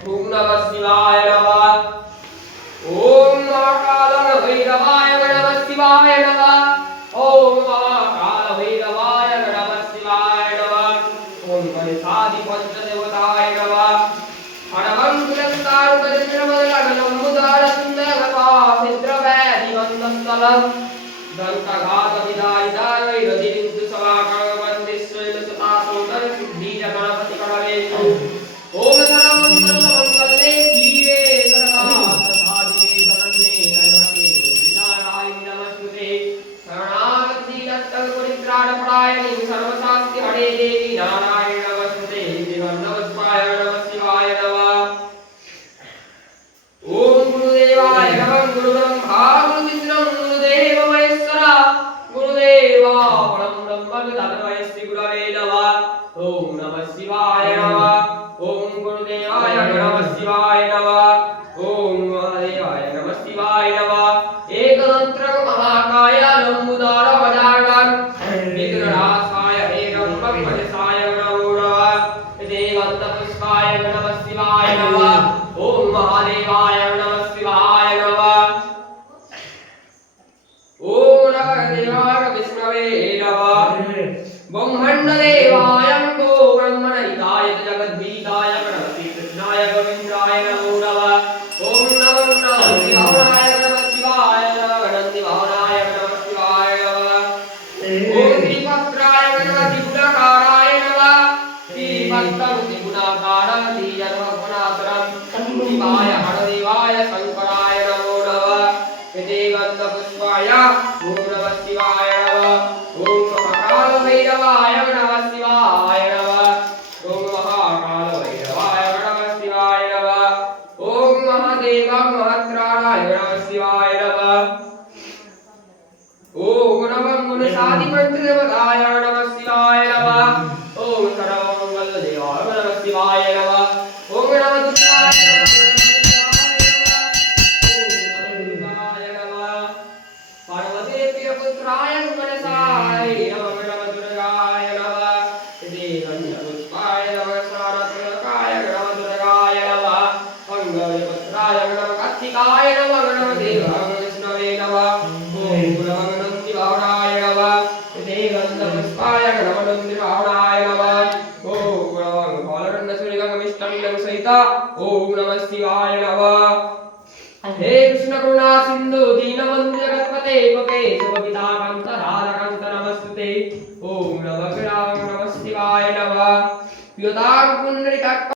ओम नमः शिवाय नमः। ओम महाकाल भैरवाय नमः शिवाय नमः। ओम महाकाल भैरवाय नमः शिवाय नमः। ओम गणेशादि पंचदेवताय नमः। अनवंकुलस्तारुपरिश्रमदलगनमुदारसुन्दरपासिद्रवैदिवन्दस्तलम् दन्तघातविदायिदायैरदिन्दुसभाकरवन्दिस्वैलसुतासुन्दरसिद्धीजगणपतिकरवे ओम सर्वमङ्गलमङ्गले शिवे सर्वार्थसाधिके शरण्ये त्र्यम्बके गौरी नारायणि नमस्ते। शरणागतिरस्तपरित्राणपरायणे सर्वशास्तिहरे देवी नारायणि नमस्ते। देवन्नमस्काय नमः शिवाय नमः। ओम गुरुदेवाय नमः। गुरुब्रह्मा गुरुविष्णु गुरुदेव महेश्वरा गुरुदेवा परं ब्रह्म तस्मै श्री गुरवे नमः। ओम नमः शिवाय नमः। ओम गुरुदेवाय नमः शिवाय नमः। ओम महादेवाय नमः शिवाय नमः। एकदंत्रक महाकाय लंबोदर वज्रानन विघ्ननाशाय हेरम्बकवचसाय नमो नमः। देवन्तपुष्पाय नमः शिवाय नमः। ओम महादेवाय नमः शिवाय नमः। ओम नमः देवाय विष्णवे नमः। ब्रह्मण्डदेवाय गो ब्रह्मणहिताय जगद्गीताय गणपति कृष्णाय गोविन्दाय नमो नमः। ओम नमः शिवाय नमः शिवाय नमः नंदिवाहनाय नमः शिवाय नमः। ओम त्रिपत्राय नमः त्रिगुणाकाराय नमः। त्रिपत्रं त्रिगुणाकारं त्रिजन्मगुणासुरं शिवाय हरदेवाय शंकराय नमो नमः। देवन्तपुष्पाय ओम नमः शिवाय नमः। ओम महाकाल भैरवाय नमः शिवाय नमः। ओम महाकाल भैरवाय नमः शिवाय नमः। ओम महादेव महत्राणाय नमः शिवाय नमः। ओम नमः गुणसादि पंचदेवताय नमः शिवाय नमः। ओम सर्वमंगलदेवाय नमः शिवाय नमः। ओम नमः दुर्गाय नमः पार्वती प्रियपुत्राय मनसाय नमः नमः दुर्गाय नमः। देवन्नपुष्पाय नमः सारथकाय नमः दुर्गाय नमः। मंगलपुत्राय नमः कार्तिकाय नमः नमः देवाय विष्णवे नमः। ओम नमः नंदिवाहनाय नमः। देवन्नपुष्पाय नमः नंदिवाहनाय नमः। ओम नमः बालरण्यसूर्यगमिष्टं सहिता ओम नमः शिवाय नमः। हे कृष्ण करुणा सिंधु दीनबंधु जगत्पते गोपेश गोपिताकांत राधाकांत नमस्ते। ओम नमः शिवाय नमः। प्योदां पुंडरीकाक्ष